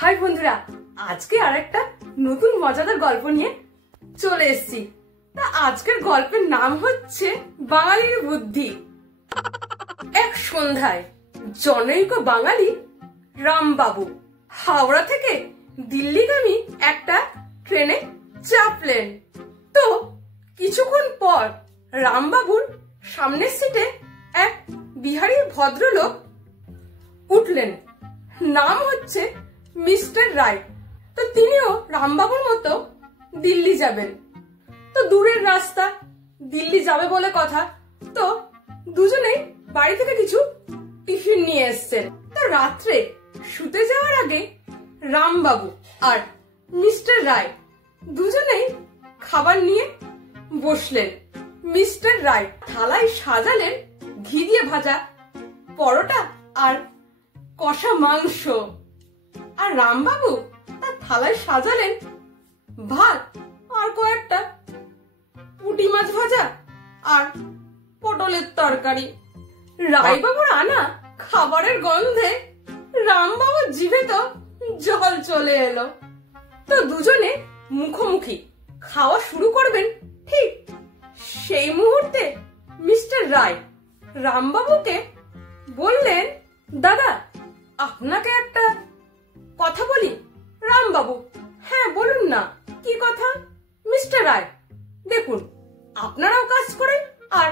High বন্ধুরা, আজকে আরেকটা নতুন মজাদার গল্প নিয়ে চলে এসেছি। তা আজকের গল্পের নাম হচ্ছে বাঙালির বুদ্ধি। এক সন্ধ্যায় জনৈক বাঙালি রামবাবু হাওড়া থেকে দিল্লিগামী একটা ট্রেনে চাপলেন। তো কিছুক্ষণ পর রামবাবুর সামনের সিটে এক বিহারী ভদ্রলোক উঠলেন। নাম হচ্ছে মিস্টার রায়। তো তিনিও রামবাবুর মতো দিল্লি যাবেন। তো দূরের রাস্তা, দিল্লি যাবে বলে কথা। তো দুজনেই বাড়ি থেকে কিছু টিফিন নিয়ে এসছেন। তো রাত্রে শুতে যাওয়ার আগে রামবাবু আর মিস্টার রায় দুজনেই খাবার নিয়ে বসলেন। মিস্টার রায় থালায় সাজালেন ঘি দিয়ে ভাজা পরোটা আর কষা মাংস, আর রামবাবু তার থালায় সাজালেন ভাত আর কয়েকটা পুঁটি মাছ ভাজা আর পটলের তরকারি। রায়বাবুর আনা খাবারের গন্ধে রামবাবুর জিভে তো জল চলে এলো। তো দুজনে মুখোমুখি খাওয়া শুরু করবেন, ঠিক সেই মুহূর্তে মিস্টার রায় রামবাবুকে বললেন, দাদা আপনাকে একটা কথা বলি। রামবাবু, হ্যাঁ বলুন না, কি কথা? মিস্টার রায়, দেখুন আপনারাও কাজ করেন আর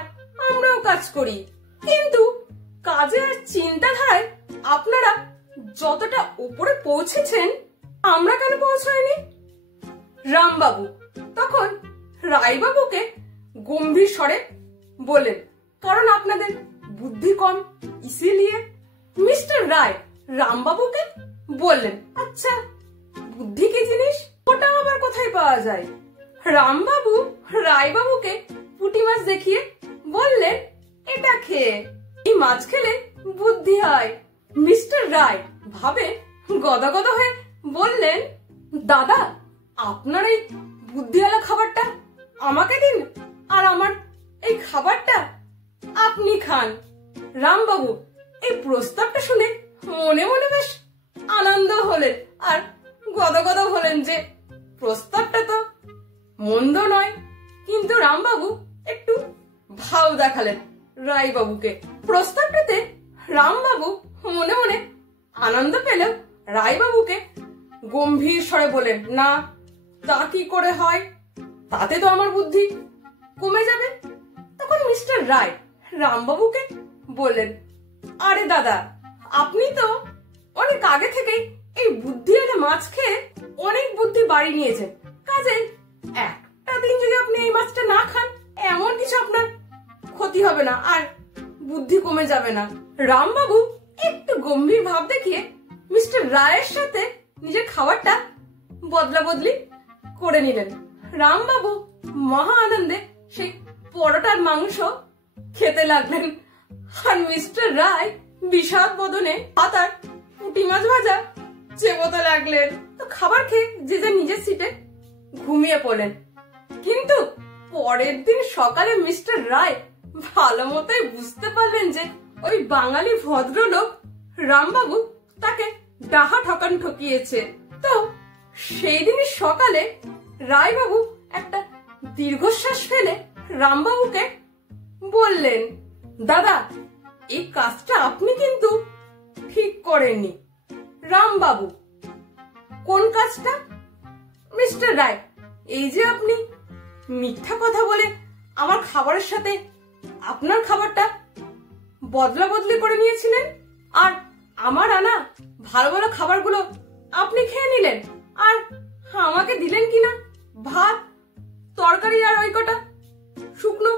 আমরাও কাজ করি, কিন্তু কাজে আর চিন্তাধারায় আপনারা যতটা উপরে পৌঁছেছেন আমরা কেন পৌঁছাইনি? রামবাবু তখন রায়বাবুকে গম্ভীর স্বরে বলেন, কারণ আপনাদের বুদ্ধি কম, ইসিলিয়ে। মিস্টার রায় রামবাবুকে বললেন, আচ্ছা বুদ্ধি কি জিনিস, ওটা আবার কোথায় পাওয়া যায়? রামবাবু রায়বাবুকে পুঁটি মাছ দেখিয়ে বললেন, এটা খেয়ে, এই মাছ খেলে বুদ্ধি হয়। মিস্টার রায় ভাবে গদগদ হয়ে বললেন, দাদা আপনার এই বুদ্ধিওয়ালা খাবারটা আমাকে দিন আর আমার এই খাবারটা আপনি খান। রামবাবু এই প্রস্তাবটা শুনে মনে মনে বেশ আনন্দ হলেন আর গদগদ হলেন যে প্রস্তাবটা তো মন্দ নয়। কিন্তু রামবাবু একটু ভাও দেখালেন রায়বাবুকে। প্রস্তাবটাতে রামবাবু মনে মনে আনন্দ পেলেও রায়বাবুকে গম্ভীর স্বরে বলেন, না তা কি করে হয়, তাতে তো আমার বুদ্ধি কমে যাবে। তখন মিস্টার রায় রামবাবুকে বললেন, আরে দাদা আপনি তো অনেক আগে থেকে এই বুদ্ধিওয়ালা মাছ খেয়ে অনেক বুদ্ধি বাড়ি নিয়েছেন, কাজেই একটা দিন যদি আপনি এই মাছটা না খান এমন কিছু আপনার ক্ষতি হবে না আর বুদ্ধি কমে যাবে না। রামবাবু একটু গম্ভীর ভাব দেখিয়ে মিস্টার রায়ের সাথে নিজের খাবারটা বদলা বদলি করে নিলেন। রামবাবু মহা আনন্দে সেই পরোটার মাংস খেতে লাগলেন আর মিস্টার রায় বিষাদ বদনে ভাত আর পুঁটি মাছ ভাজা চেবোতে লাগলেন। তো খাবার খেয়ে যে যার নিজের সিটে ঘুমিয়ে পড়লেন। কিন্তু পরের দিন সকালে মিস্টার রায় ভালো মতোই বুঝতে পারলেন যে ওই বাঙালি ভদ্রলোক রামবাবু তাকে ডাহা ঠকান ঠকিয়েছে। তো সেই দিনই সকালে রায়বাবু একটা দীর্ঘশ্বাস ফেলে রামবাবুকে বললেন, দাদা এই কাজটা আপনি কিন্তু ঠিক করেননি। রামবাবু, কোন কাজটা? মিস্টার রায়, এই যে আপনি মিথ্যা কথা বলে আমার খাবারের সাথে আপনার খাবারটা বদলা বদলি করে নিয়েছিলেন আর আমার আনা ভালো ভালো খাবারগুলো আপনি খেয়ে নিলেন আর আমাকে দিলেন কিনা ভাত তরকারি আর ওই কটা শুকনো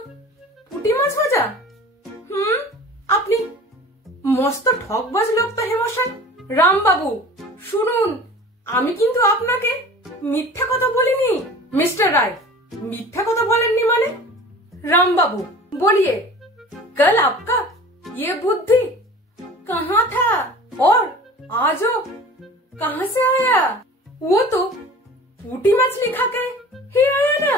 পুঁটি মাছ ভাজা। আপনি মস্ত ঠকবাজ লোক তো হে মশাই। রামবাবু শুনুন, আমি কিন্তু আপনাকে মিথ্যা কথা বলিনি। মিস্টার রায়, মিথ্যা কথা বলেননি মানে? रामबाबू बोलिए, कल आपका ये बुद्धि कहाँ था और आज वो कहाँ से आया? वो तो पूटी मछली खा के ही आया ना।